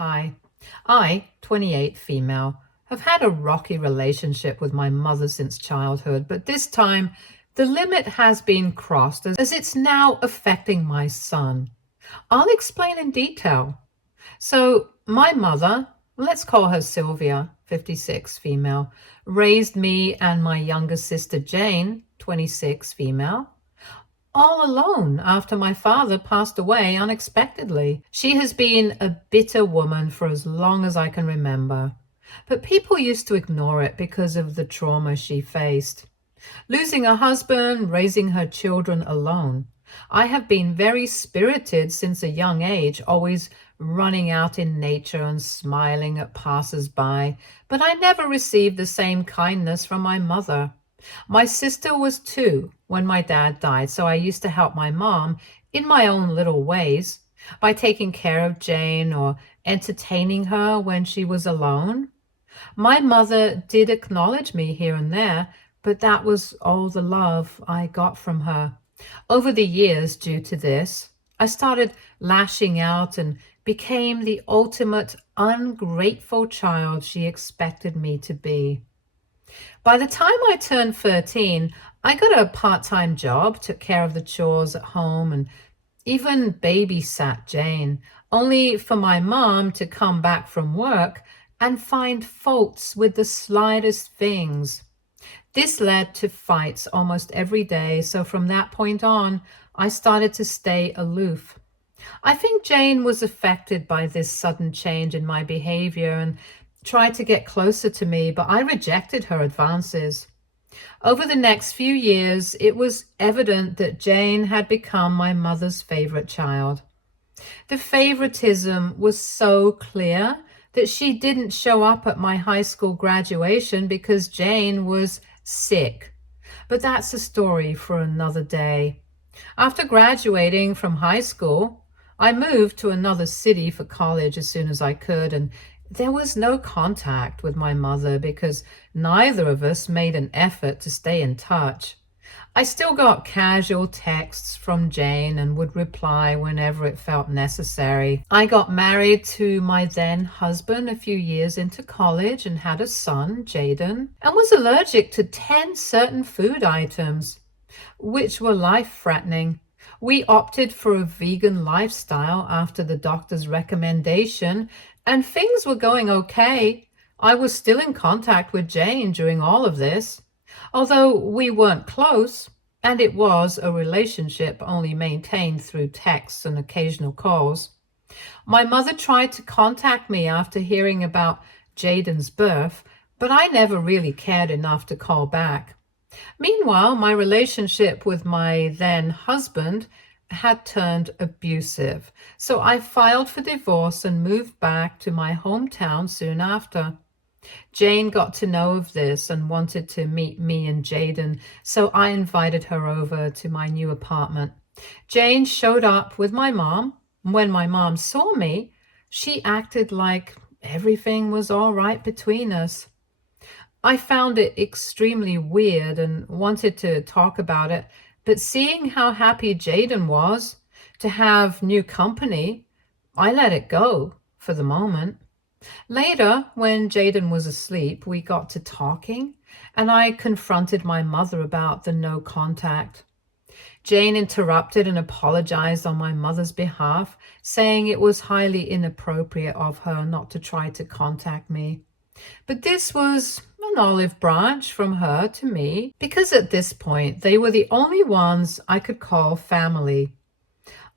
Hi. I, 28, female, have had a rocky relationship with my mother since childhood, but this time the limit has been crossed as it's now affecting my son. I'll explain in detail. So, my mother, let's call her Sylvia, 56, female, raised me and my younger sister Jane, 26, female, all alone after my father passed away unexpectedly. She has been a bitter woman for as long as I can remember, but people used to ignore it because of the trauma she faced. Losing a husband, raising her children alone. I have been very spirited since a young age, always running out in nature and smiling at passers-by, but I never received the same kindness from my mother. My sister was 2 when my dad died, so I used to help my mom in my own little ways by taking care of Jane or entertaining her when she was alone. My mother did acknowledge me here and there, but that was all the love I got from her. Over the years, due to this, I started lashing out and became the ultimate ungrateful child she expected me to be. By the time I turned 13, I got a part-time job, took care of the chores at home, and even babysat Jane, only for my mom to come back from work and find faults with the slightest things. This led to fights almost every day, so from that point on, I started to stay aloof. I think Jane was affected by this sudden change in my behavior and tried to get closer to me, but I rejected her advances. Over the next few years, it was evident that Jane had become my mother's favorite child. The favoritism was so clear that she didn't show up at my high school graduation because Jane was sick. But that's a story for another day. After graduating from high school, I moved to another city for college as soon as I could, and there was no contact with my mother because neither of us made an effort to stay in touch. I still got casual texts from Jane and would reply whenever it felt necessary. I got married to my then husband a few years into college and had a son, Jaden, and was allergic to 10 certain food items, which were life-threatening. We opted for a vegan lifestyle after the doctor's recommendation, and things were going okay. I was still in contact with Jane during all of this, although we weren't close, and it was a relationship only maintained through texts and occasional calls. My mother tried to contact me after hearing about Jaden's birth, but I never really cared enough to call back. Meanwhile, my relationship with my then husband had turned abusive, so I filed for divorce and moved back to my hometown soon after. Jane got to know of this and wanted to meet me and Jaden, so I invited her over to my new apartment. Jane showed up with my mom. When my mom saw me, she acted like everything was all right between us. I found it extremely weird and wanted to talk about it, but seeing how happy Jaden was to have new company, I let it go for the moment. Later, when Jaden was asleep, we got to talking, and I confronted my mother about the no contact. Jane interrupted and apologized on my mother's behalf, saying it was highly inappropriate of her not to try to contact me. But this was an olive branch from her to me, because at this point they were the only ones I could call family.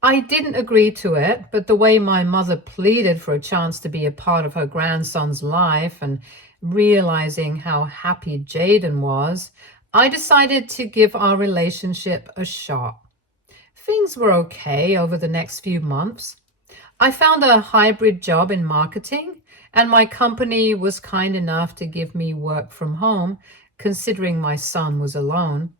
I didn't agree to it, but the way my mother pleaded for a chance to be a part of her grandson's life and realizing how happy Jaden was, I decided to give our relationship a shot. Things were okay over the next few months. I found a hybrid job in marketing, and my company was kind enough to give me work from home, considering my son was alone.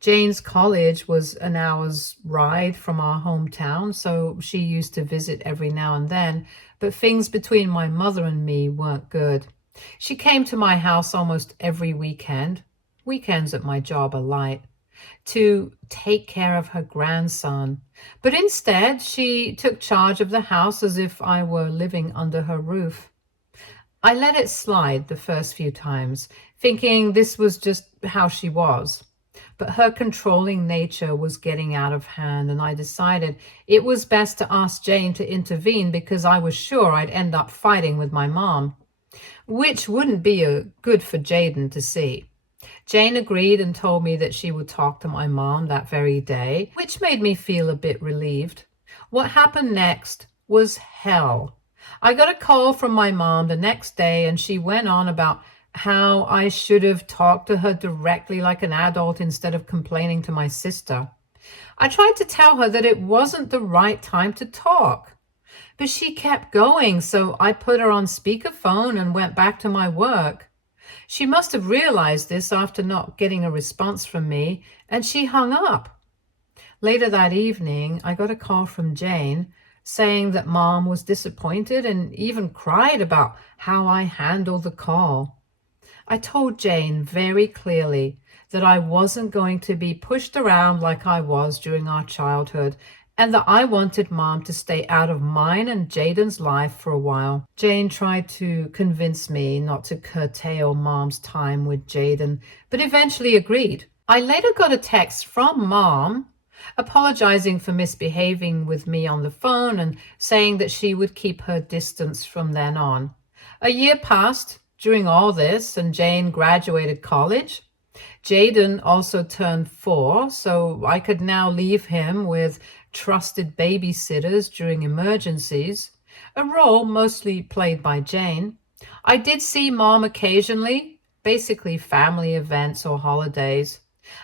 Jane's college was an hour's ride from our hometown, so she used to visit every now and then, but things between my mother and me weren't good. She came to my house almost every weekend. Weekends at my job are light. to take care of her grandson. But instead, she took charge of the house as if I were living under her roof. I let it slide the first few times, thinking this was just how she was. But her controlling nature was getting out of hand, and I decided it was best to ask Jane to intervene because I was sure I'd end up fighting with my mom, which wouldn't be good for Jaden to see. Jane agreed and told me that she would talk to my mom that very day, which made me feel a bit relieved. What happened next was hell. I got a call from my mom the next day, and she went on about how I should have talked to her directly like an adult instead of complaining to my sister. I tried to tell her that it wasn't the right time to talk, but she kept going, so I put her on speakerphone and went back to my work. She must have realized this after not getting a response from me, and she hung up. Later that evening, I got a call from Jane saying that Mom was disappointed and even cried about how I handled the call. I told Jane very clearly that I wasn't going to be pushed around like I was during our childhood, and that I wanted Mom to stay out of mine and Jaden's life for a while. Jane tried to convince me not to curtail Mom's time with Jaden, but eventually agreed. I later got a text from Mom apologizing for misbehaving with me on the phone and saying that she would keep her distance from then on. A year passed during all this, and Jane graduated college. Jaden also turned 4, so I could now leave him with trusted babysitters during emergencies, a role mostly played by Jane. I did see Mom occasionally, basically family events or holidays,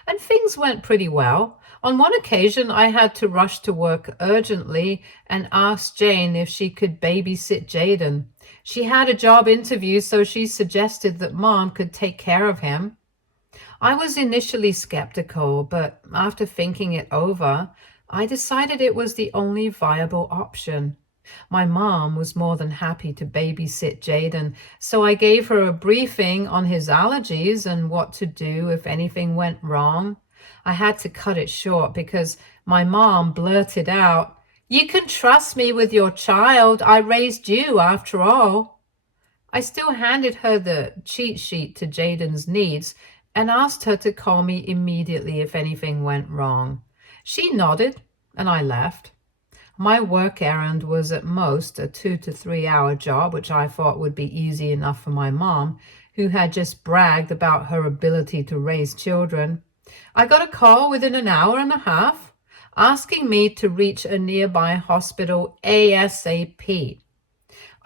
and things went pretty well. On one occasion, I had to rush to work urgently and asked Jane if she could babysit Jaden. She had a job interview, so she suggested that Mom could take care of him. I was initially skeptical, but after thinking it over, I decided it was the only viable option. My mom was more than happy to babysit Jaden, so I gave her a briefing on his allergies and what to do if anything went wrong. I had to cut it short because my mom blurted out, "You can trust me with your child. I raised you after all." I still handed her the cheat sheet to Jaden's needs and asked her to call me immediately if anything went wrong. She nodded and I left. My work errand was at most a 2 to 3 hour job, which I thought would be easy enough for my mom, who had just bragged about her ability to raise children. I got a call within an hour and a half asking me to reach a nearby hospital ASAP.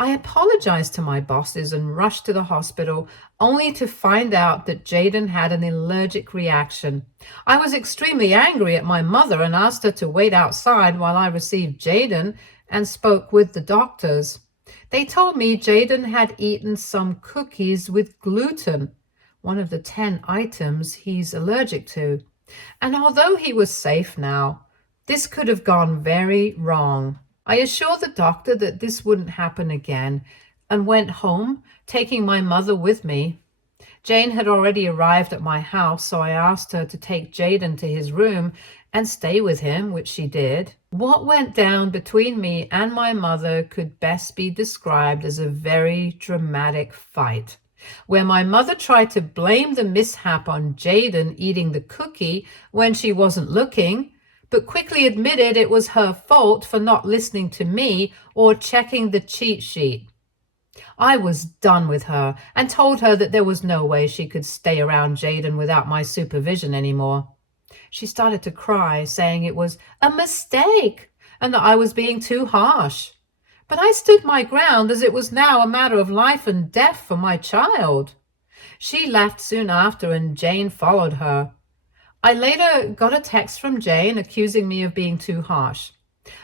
I apologized to my bosses and rushed to the hospital, only to find out that Jaden had an allergic reaction. I was extremely angry at my mother and asked her to wait outside while I received Jaden and spoke with the doctors. They told me Jaden had eaten some cookies with gluten, one of the 10 items he's allergic to. And although he was safe now, this could have gone very wrong. I assured the doctor that this wouldn't happen again and went home, taking my mother with me. Jane had already arrived at my house, so I asked her to take Jaden to his room and stay with him, which she did. What went down between me and my mother could best be described as a very dramatic fight, where my mother tried to blame the mishap on Jaden eating the cookie when she wasn't looking, but quickly admitted it was her fault for not listening to me or checking the cheat sheet. I was done with her and told her that there was no way she could stay around Jaden without my supervision anymore. She started to cry, saying it was a mistake and that I was being too harsh. But I stood my ground, as it was now a matter of life and death for my child. She left soon after and Jane followed her. I later got a text from Jane accusing me of being too harsh.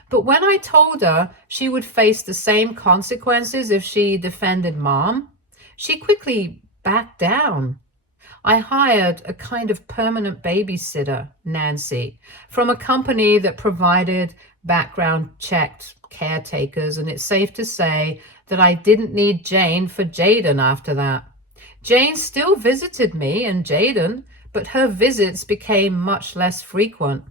But when I told her she would face the same consequences if she defended Mom, she quickly backed down. I hired a kind of permanent babysitter, Nancy, from a company that provided background-checked caretakers, and it's safe to say that I didn't need Jane for Jaden after that. Jane still visited me and Jaden, but her visits became much less frequent.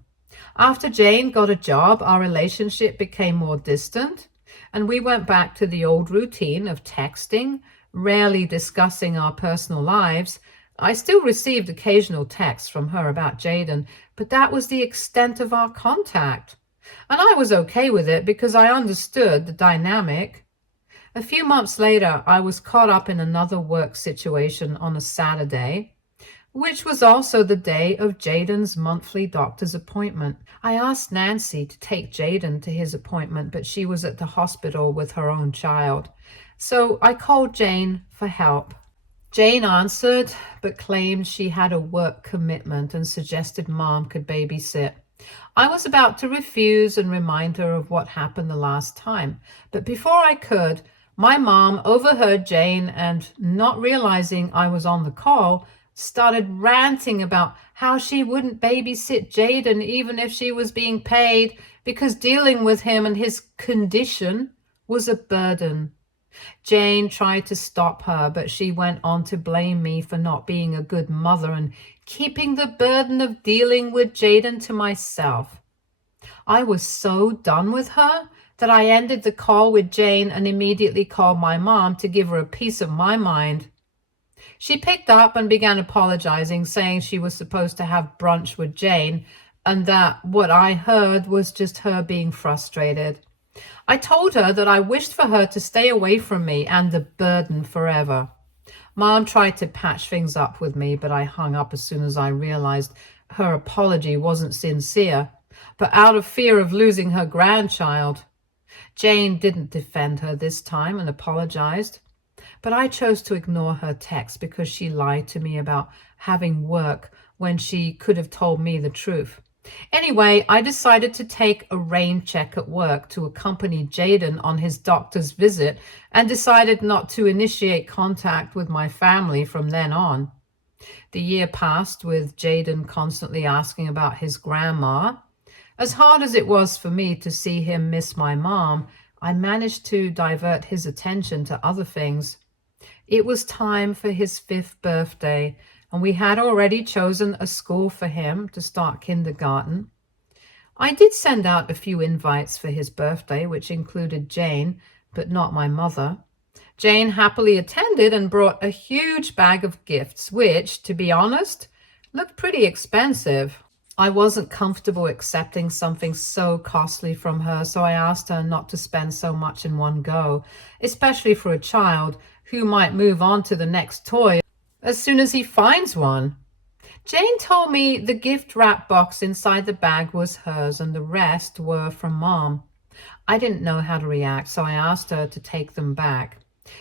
After Jane got a job, our relationship became more distant, and we went back to the old routine of texting, rarely discussing our personal lives. I still received occasional texts from her about Jaden, but that was the extent of our contact. And I was okay with it because I understood the dynamic. A few months later, I was caught up in another work situation on a Saturday, which was also the day of Jaden's monthly doctor's appointment. I asked Nancy to take Jaden to his appointment, but she was at the hospital with her own child. So I called Jane for help. Jane answered, but claimed she had a work commitment and suggested Mom could babysit. I was about to refuse and remind her of what happened the last time, but before I could, my mom overheard Jane and, not realizing I was on the call, started ranting about how she wouldn't babysit Jaden even if she was being paid because dealing with him and his condition was a burden. Jane tried to stop her, but she went on to blame me for not being a good mother and keeping the burden of dealing with Jaden to myself. I was so done with her that I ended the call with Jane and immediately called my mom to give her a piece of my mind. She picked up and began apologizing, saying she was supposed to have brunch with Jane and that what I heard was just her being frustrated. I told her that I wished for her to stay away from me and the burden forever. Mom tried to patch things up with me, but I hung up as soon as I realized her apology wasn't sincere, but out of fear of losing her grandchild. Jane didn't defend her this time and apologized, but I chose to ignore her text because she lied to me about having work when she could have told me the truth. Anyway, I decided to take a rain check at work to accompany Jaden on his doctor's visit and decided not to initiate contact with my family from then on. The year passed with Jaden constantly asking about his grandma. As hard as it was for me to see him miss my mom, I managed to divert his attention to other things. It was time for his 5th birthday, and we had already chosen a school for him to start kindergarten. I did send out a few invites for his birthday, which included Jane, but not my mother. Jane happily attended and brought a huge bag of gifts, which, to be honest, looked pretty expensive. I wasn't comfortable accepting something so costly from her, so I asked her not to spend so much in one go, especially for a child who might move on to the next toy as soon as he finds one. Jane told me the gift wrap box inside the bag was hers and the rest were from Mom. I didn't know how to react, so I asked her to take them back.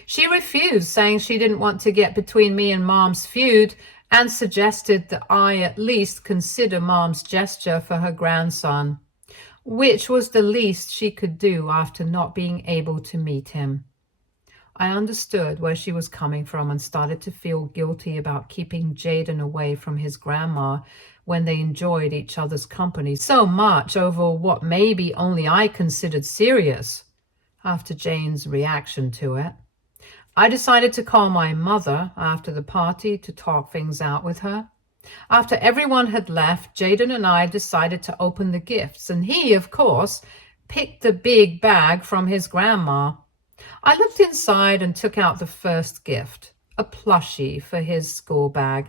She refused, saying she didn't want to get between me and Mom's feud, and suggested that I at least consider Mom's gesture for her grandson, which was the least she could do after not being able to meet him. I understood where she was coming from and started to feel guilty about keeping Jaden away from his grandma when they enjoyed each other's company so much over what maybe only I considered serious after Jane's reaction to it. I decided to call my mother after the party to talk things out with her. After everyone had left, Jaden and I decided to open the gifts, and he, of course, picked the big bag from his grandma. I looked inside and took out the first gift, a plushie for his school bag.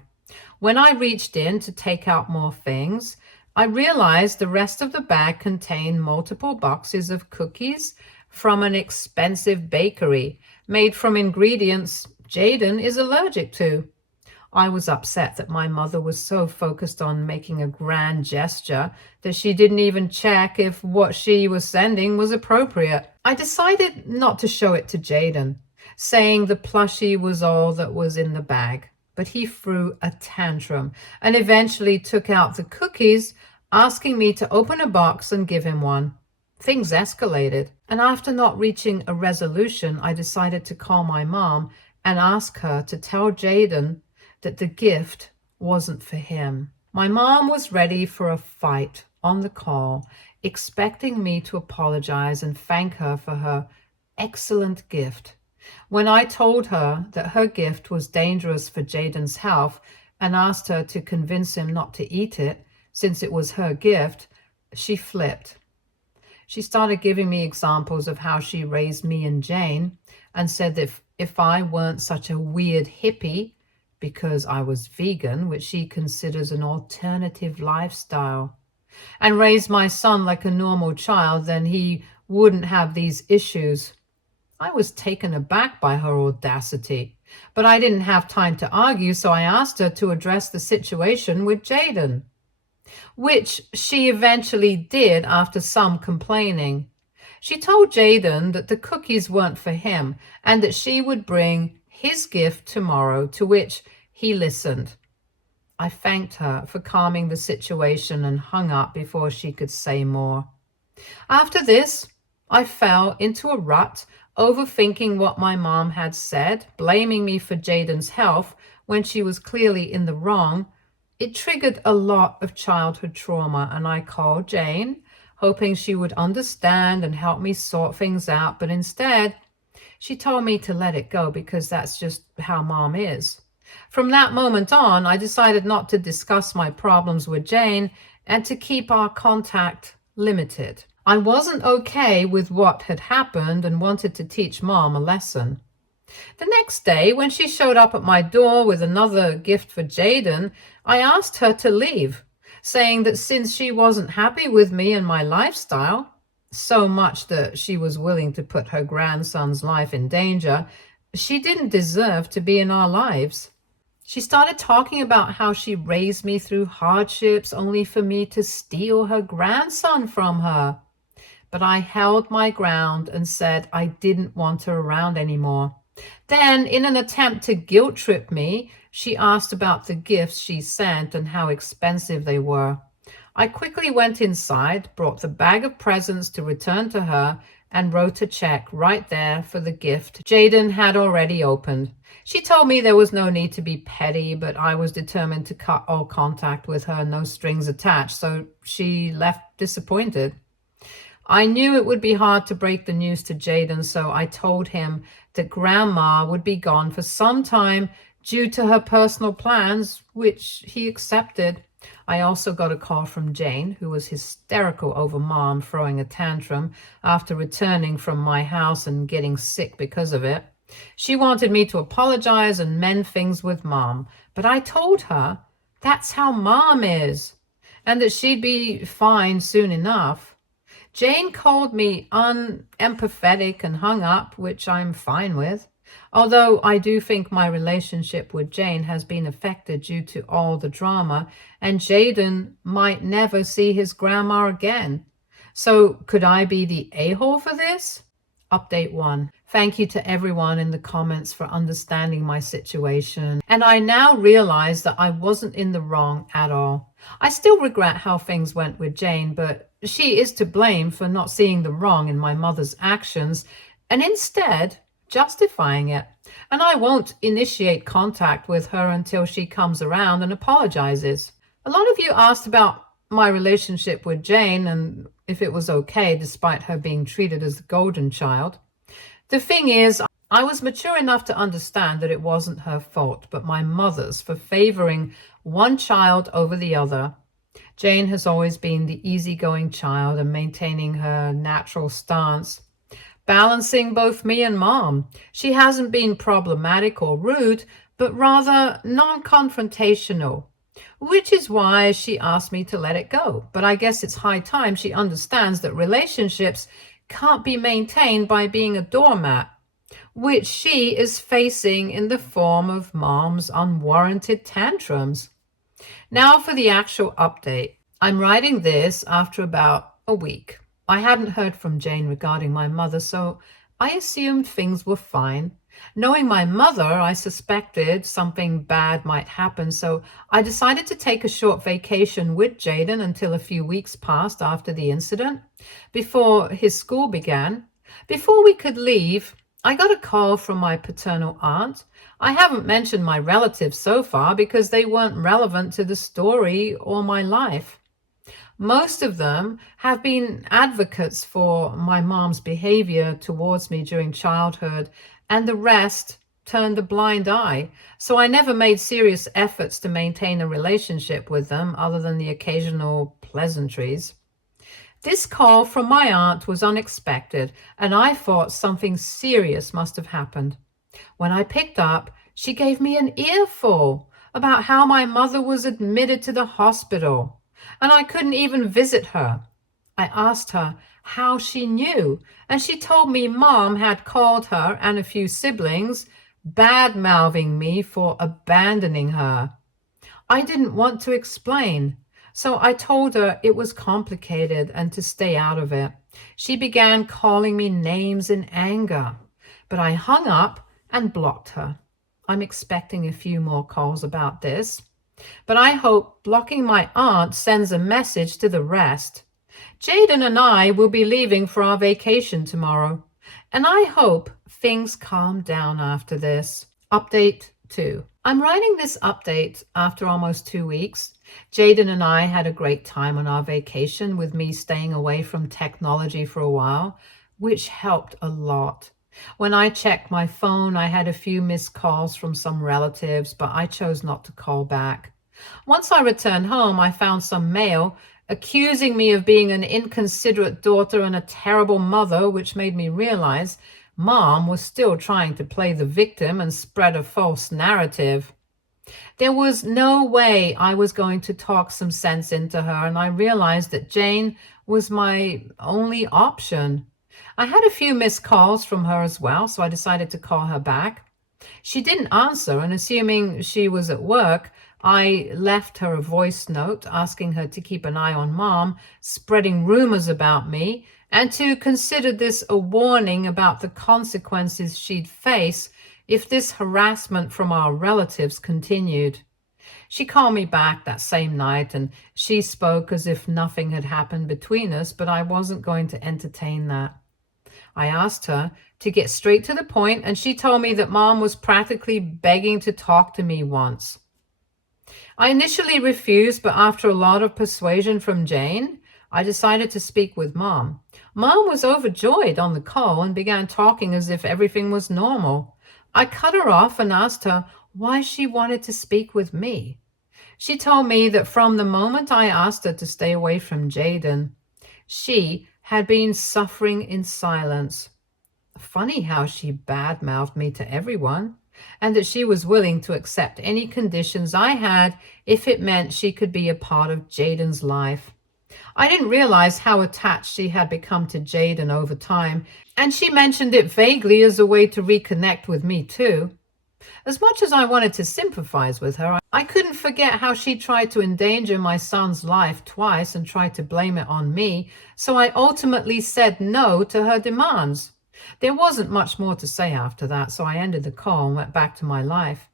When I reached in to take out more things, I realized the rest of the bag contained multiple boxes of cookies from an expensive bakery made from ingredients Jaden is allergic to. I was upset that my mother was so focused on making a grand gesture that she didn't even check if what she was sending was appropriate. I decided not to show it to Jaden, saying the plushie was all that was in the bag, but he threw a tantrum and eventually took out the cookies, asking me to open a box and give him one. Things escalated, and after not reaching a resolution, I decided to call my mom and ask her to tell Jaden that the gift wasn't for him. My mom was ready for a fight on the call, expecting me to apologize and thank her for her excellent gift. When I told her that her gift was dangerous for Jaden's health, and asked her to convince him not to eat it since it was her gift, she flipped. She started giving me examples of how she raised me and Jane and said that if I weren't such a weird hippie because I was vegan, which she considers an alternative lifestyle, and raised my son like a normal child, then he wouldn't have these issues. I was taken aback by her audacity, but I didn't have time to argue, so I asked her to address the situation with Jaden, which she eventually did after some complaining. She told Jaden that the cookies weren't for him and that she would bring his gift tomorrow, to which he listened. I thanked her for calming the situation and hung up before she could say more. After this, I fell into a rut, overthinking what my mom had said, blaming me for Jaden's health when she was clearly in the wrong. It triggered a lot of childhood trauma, and I called Jane, hoping she would understand and help me sort things out, but instead, she told me to let it go because that's just how mom is. From that moment on, I decided not to discuss my problems with Jane and to keep our contact limited. I wasn't okay with what had happened and wanted to teach mom a lesson. The next day, when she showed up at my door with another gift for Jaden, I asked her to leave, saying that since she wasn't happy with me and my lifestyle, so much that she was willing to put her grandson's life in danger, she didn't deserve to be in our lives. She started talking about how she raised me through hardships only for me to steal her grandson from her. But I held my ground and said I didn't want her around anymore. Then, in an attempt to guilt trip me, she asked about the gifts she sent and how expensive they were. I quickly went inside, brought the bag of presents to return to her, and wrote a check right there for the gift Jaden had already opened. She told me there was no need to be petty, but I was determined to cut all contact with her, no strings attached, so she left disappointed. I knew it would be hard to break the news to Jaden, so I told him that Grandma would be gone for some time due to her personal plans, which he accepted. I also got a call from Jane, who was hysterical over Mom throwing a tantrum after returning from my house and getting sick because of it. She wanted me to apologize and mend things with Mom, but I told her that's how Mom is and that she'd be fine soon enough. Jane called me unempathetic and hung up, which I'm fine with. Although I do think my relationship with Jane has been affected due to all the drama, and Jaden might never see his grandma again. So could I be the a-hole for this? Update 1. Thank you to everyone in the comments for understanding my situation. And I now realize that I wasn't in the wrong at all. I still regret how things went with Jane, but she is to blame for not seeing the wrong in my mother's actions and instead justifying it. And I won't initiate contact with her until she comes around and apologizes. A lot of you asked about my relationship with Jane and if it was okay despite her being treated as the golden child. The thing is, I was mature enough to understand that it wasn't her fault, but my mother's for favoring one child over the other. Jane has always been the easygoing child and maintaining her natural stance, balancing both me and Mom. She hasn't been problematic or rude, but rather non-confrontational, which is why she asked me to let it go. But I guess it's high time she understands that relationships can't be maintained by being a doormat, which she is facing in the form of Mom's unwarranted tantrums. Now for the actual update. I'm writing this after about a week. I hadn't heard from Jane regarding my mother, so I assumed things were fine. Knowing my mother, I suspected something bad might happen, so I decided to take a short vacation with Jaden until a few weeks passed after the incident, before his school began. Before we could leave, I got a call from my paternal aunt. I haven't mentioned my relatives so far because they weren't relevant to the story or my life. Most of them have been advocates for my mom's behavior towards me during childhood, and the rest turned a blind eye, so I never made serious efforts to maintain a relationship with them other than the occasional pleasantries. This call from my aunt was unexpected, and I thought something serious must have happened. When I picked up, she gave me an earful about how my mother was admitted to the hospital, and I couldn't even visit her. I asked her how she knew, and she told me Mom had called her and a few siblings, bad-mouthing me for abandoning her. I didn't want to explain, so I told her it was complicated and to stay out of it. She began calling me names in anger, but I hung up and blocked her. I'm expecting a few more calls about this, but I hope blocking my aunt sends a message to the rest. Jaden and I will be leaving for our vacation tomorrow, and I hope things calm down after this. Update 2. I'm writing this update after almost 2 weeks. Jaden and I had a great time on our vacation, with me staying away from technology for a while, which helped a lot. When I checked my phone, I had a few missed calls from some relatives, but I chose not to call back. Once I returned home, I found some mail accusing me of being an inconsiderate daughter and a terrible mother, which made me realize Mom was still trying to play the victim and spread a false narrative. There was no way I was going to talk some sense into her, and I realized that Jane was my only option. I had a few missed calls from her as well, so I decided to call her back. She didn't answer, and assuming she was at work, I left her a voice note asking her to keep an eye on Mom, spreading rumors about me, and to consider this a warning about the consequences she'd face if this harassment from our relatives continued. She called me back that same night, and she spoke as if nothing had happened between us, but I wasn't going to entertain that. I asked her to get straight to the point, and she told me that Mom was practically begging to talk to me once. I initially refused, but after a lot of persuasion from Jane, I decided to speak with Mom. Mom was overjoyed on the call and began talking as if everything was normal. I cut her off and asked her why she wanted to speak with me. She told me that from the moment I asked her to stay away from Jaden, she had been suffering in silence. Funny how she bad-mouthed me to everyone, and that she was willing to accept any conditions I had if it meant she could be a part of Jaden's life. I didn't realize how attached she had become to Jaden over time, and she mentioned it vaguely as a way to reconnect with me too. As much as I wanted to sympathize with her, I couldn't forget how she tried to endanger my son's life twice and tried to blame it on me, so I ultimately said no to her demands. There wasn't much more to say after that, so I ended the call and went back to my life.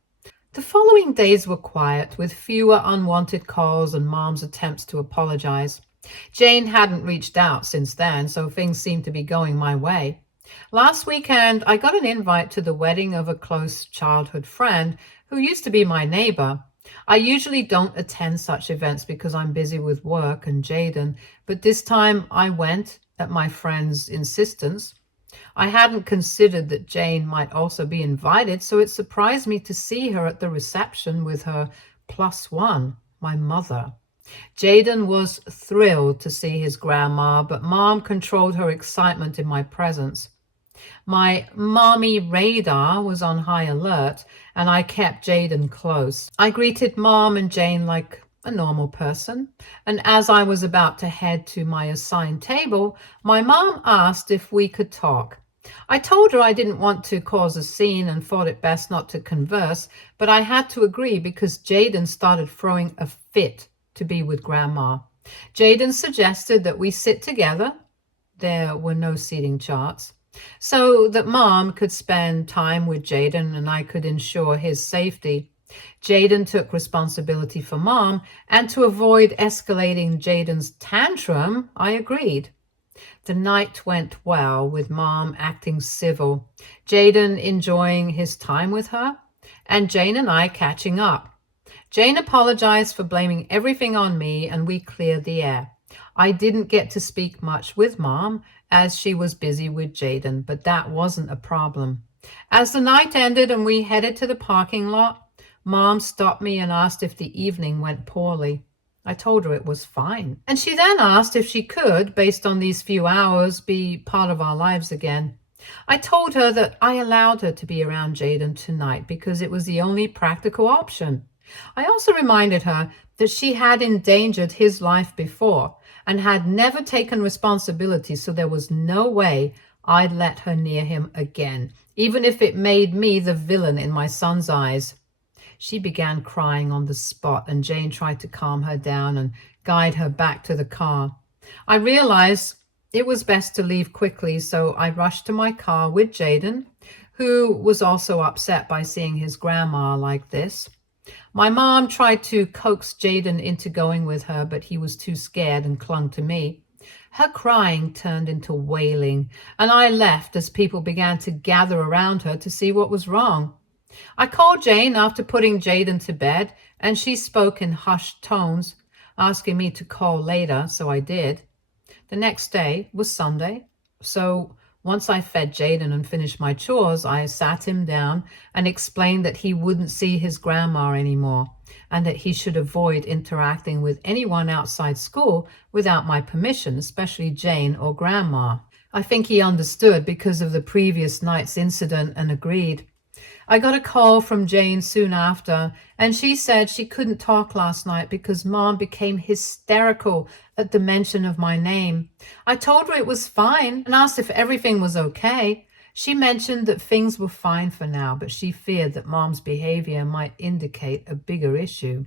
The following days were quiet, with fewer unwanted calls and Mom's attempts to apologize. Jane hadn't reached out since then, so things seemed to be going my way. Last weekend, I got an invite to the wedding of a close childhood friend who used to be my neighbor. I usually don't attend such events because I'm busy with work and Jaden, but this time I went at my friend's insistence. I hadn't considered that Jane might also be invited, so it surprised me to see her at the reception with her +1, my mother. Jaden was thrilled to see his grandma, but Mom controlled her excitement in my presence. My mommy radar was on high alert, and I kept Jaden close. I greeted Mom and Jane like a normal person, and as I was about to head to my assigned table, my mom asked if we could talk. I told her I didn't want to cause a scene and thought it best not to converse, but I had to agree because Jaden started throwing a fit to be with Grandma. Jaden suggested that we sit together. There were no seating charts, so that Mom could spend time with Jaden and I could ensure his safety. Jaden took responsibility for Mom, and to avoid escalating Jaden's tantrum, I agreed. The night went well, with Mom acting civil, Jaden enjoying his time with her, and Jane and I catching up. Jane apologized for blaming everything on me, and we cleared the air. I didn't get to speak much with Mom as she was busy with Jaden, but that wasn't a problem. As the night ended and we headed to the parking lot, Mom stopped me and asked if the evening went poorly. I told her it was fine. And she then asked if she could, based on these few hours, be part of our lives again. I told her that I allowed her to be around Jaden tonight because it was the only practical option. I also reminded her that she had endangered his life before and had never taken responsibility, so there was no way I'd let her near him again, even if it made me the villain in my son's eyes. She began crying on the spot, and Jane tried to calm her down and guide her back to the car. I realized it was best to leave quickly, so I rushed to my car with Jaden, who was also upset by seeing his grandma like this. My mom tried to coax Jaden into going with her, but he was too scared and clung to me. Her crying turned into wailing, and I left as people began to gather around her to see what was wrong. I called Jane after putting Jaden to bed, and she spoke in hushed tones, asking me to call later, so I did. The next day was Sunday, so once I fed Jaden and finished my chores, I sat him down and explained that he wouldn't see his grandma anymore and that he should avoid interacting with anyone outside school without my permission, especially Jane or grandma. I think he understood because of the previous night's incident and agreed. I got a call from Jane soon after, and she said she couldn't talk last night because Mom became hysterical at the mention of my name. I told her it was fine and asked if everything was okay. She mentioned that things were fine for now, but she feared that Mom's behavior might indicate a bigger issue.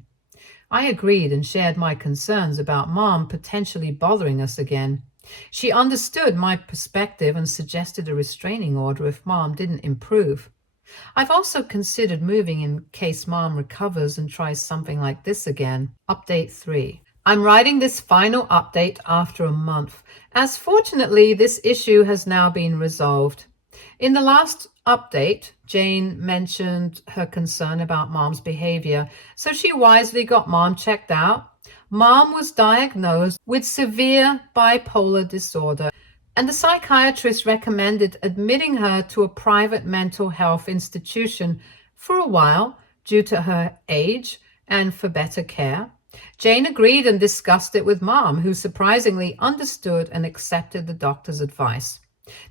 I agreed and shared my concerns about Mom potentially bothering us again. She understood my perspective and suggested a restraining order if Mom didn't improve. I've also considered moving in case Mom recovers and tries something like this again. Update 3. I'm writing this final update after a month, as fortunately this issue has now been resolved. In the last update, Jane mentioned her concern about Mom's behavior, so she wisely got Mom checked out. Mom was diagnosed with severe bipolar disorder, and the psychiatrist recommended admitting her to a private mental health institution for a while due to her age and for better care. Jane agreed and discussed it with Mom, who surprisingly understood and accepted the doctor's advice.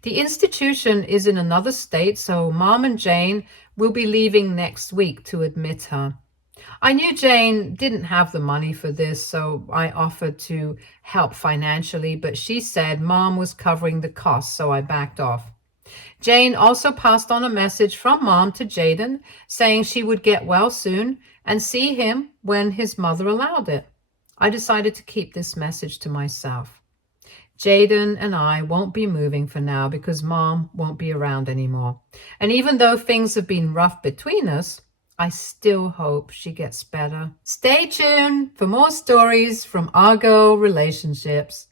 The institution is in another state, so Mom and Jane will be leaving next week to admit her. I knew Jane didn't have the money for this, so I offered to help financially, but she said Mom was covering the costs, so I backed off. Jane also passed on a message from Mom to Jaden saying she would get well soon and see him when his mother allowed it. I decided to keep this message to myself. Jaden and I won't be moving for now because Mom won't be around anymore. And even though things have been rough between us, I still hope she gets better. Stay tuned for more stories from Argo Relationships.